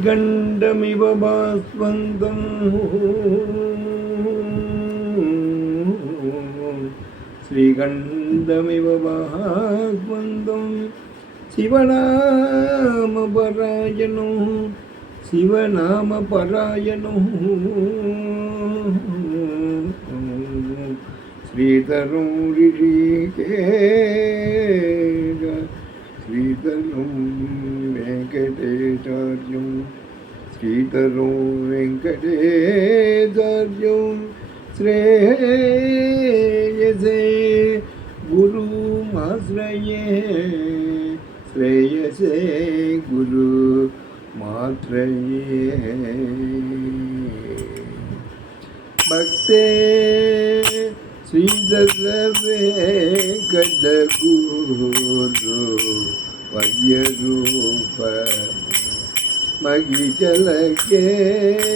ಶ್ರೀಗಂಡಮಿವ ಬಾಸ್ವಂದಂ ಶ್ರೀಗಂಡಮಿವ ಬಾಸ್ವಂದಂ ಶಿವನಾಮ ಪರಾಯಣೋ ಶಿವನಾಮ ಪರಾಯಣೋ ಶ್ರೀಧರೋ ಋಷಿಕೇ शिवनामपरायणो श्रीधरो ऋषिकेश श्रीधरं वेङ्कटेशार्यं श्रीधरो वेङ्कटेशार्यं श्रेयसे गुरुमाश्रये श्रेयसे गुरु मात्रये भक्ते ವಯ್ಯರೂಪ ಮಗಿ ಜಲಕ್ಕೆ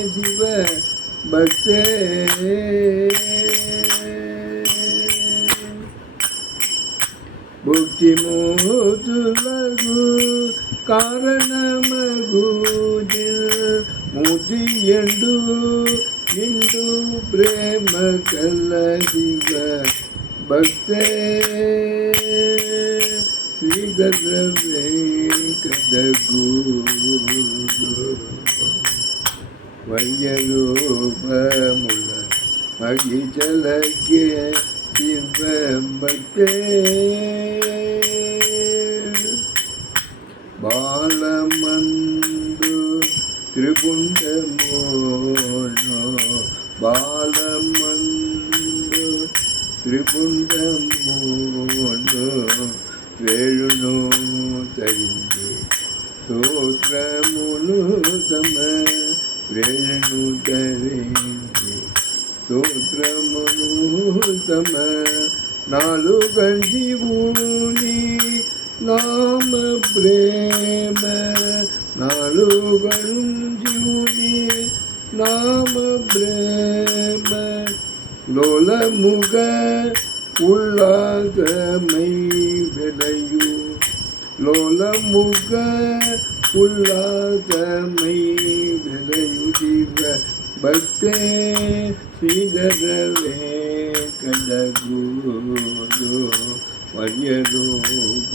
ಜೀವ ಭಕ್ತೇ ಬುದ್ಧಿ ಮೂತು ಲಘು ಕಾರಣ ಮಗು ಮೂತಿ ಎಂದು ಇಂದು ಪ್ರೇಮ ಕಲಹಿವ ಭಕ್ತೇ. ಶ್ರೀಗದ್ರವೇಕದಗೂ ವಯ್ಯರೂಪಮುಲ ಮಗಿಜಲಕ್ಕೆ ಶಿವಂಬಕ್ಕೆ ಬಾಲಮಂದು ತ್ರಿಪುಂಡಮೋನೋ ಬಾಲಮಂದು ತ್ರಿಪುಂಡಮೋನೋ వేణును తగించి స్తోత్రములు తమ వేణును ధరించి స్తోత్రములు తమ నాలుగంటి భూమి నామ ప్రేమ నాలుగంజీవుని నామ ప్రేమ లోలముగ உள்ளாகமை விளையு லோலமுக உள்ளாகமை விளையு ஜீவ. பக்தே ஸ்ரீதரவே கடகுரு வரியரூபமுக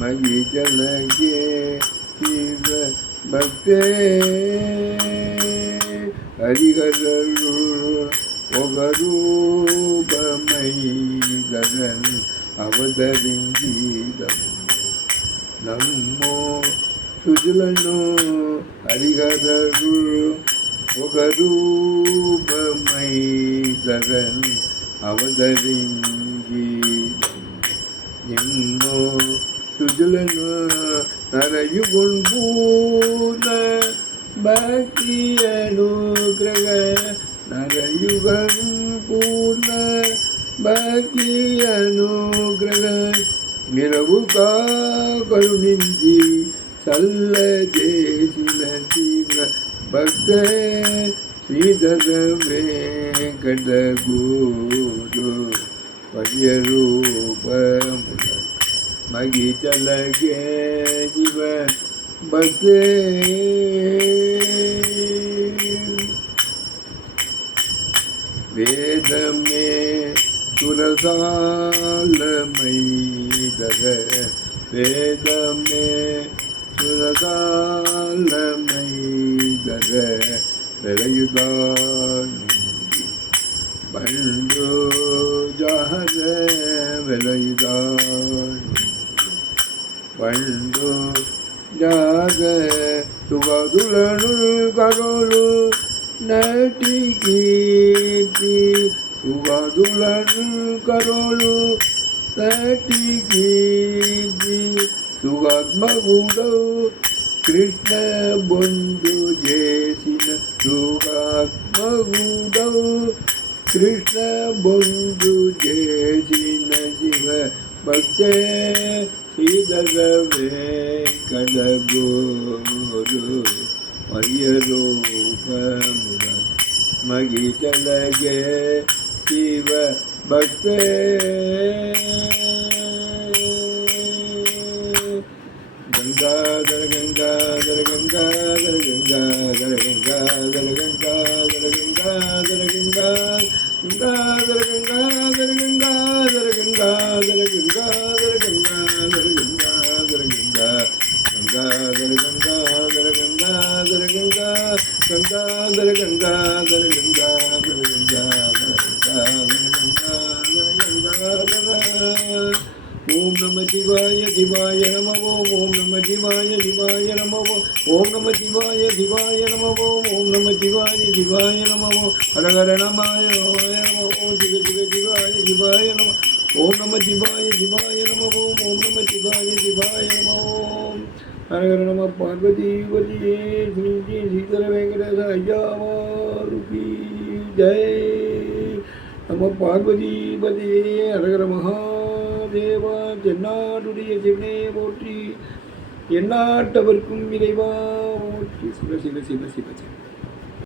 மகிஜலகே ஜீவ. பக்தே ஹரிகரரு ఒకరూపమై జగన్ అవతరించీదము నమ్మో సుజులను హరిహరరు ఒక రూపమై జగన్ అవతరించి ఎన్నో సుజులను నరయుగుణ్పూర్ణ భక్తి అనుగ్రహ ನರಯುಗಂ ಪೂರ್ಣ ಭಕ್ತಿ ಅನುಗ್ರಹ ನಿರವು ಕರುಣಿಂಜಿ ಸಲ್ಲ ಜೇಸಿನ ಶಿವ ಭಕ್ತ ಶ್ರೀಧರ ವೆಂಕಟ ಗುರು ಪರ್ಯರೂಪ ಮಗಿ ಚಲಗೆ ಶಿವ ಭಕ್ತೇ சுரசாலமை தக வேதமே சுரசாலமை தக விளையுதான் பண்டோ ஜாக விளையுதான் பண்டோ ஜாக சுகதுலனுள் கடோலு நட்டி கீர்த்தி சுகதுலன் கரோலு தட்டி கீதி சுகாத்மகுடவு కృష్ణ బొందు చేసిన సుగాత్మగుడౌ కృష్ణ బొందు చేసిన శివ భక్తే శ్రీదగవే కడగోరు మయ్యరూపముల మగి చలగే சிவ பக்தே గల గంగా గల గంగా గల గంగా గల గంగా గల గంగా గల గంగా ఓం నమ శివాయ శివాయ నమ ఓం నమ శివాయ శివాయ నమ ఓం నమ శివాయ శివాయ నమ ఓం నమ శివాయ శివాయ నమ హరహర నమాయ నమ ఓం శివ శివ శివాయ శివాయ నమ ఓం నమ శివాయ శివాయ ஹரஹர நம பார்வதி வதியே ஸ்ரீ ஸ்ரீ ஸ்ரீதர வெங்கடேச ஐயாவாருகி ஜெய். நம பார்வதி பதியே ஹரஹர மகாதேவா தென்னாடுடைய சிவனே போற்றி எந்நாட்டவர்க்கும் இறைவா போற்றி. சிவ சிவ சிவ சிவ சிவ.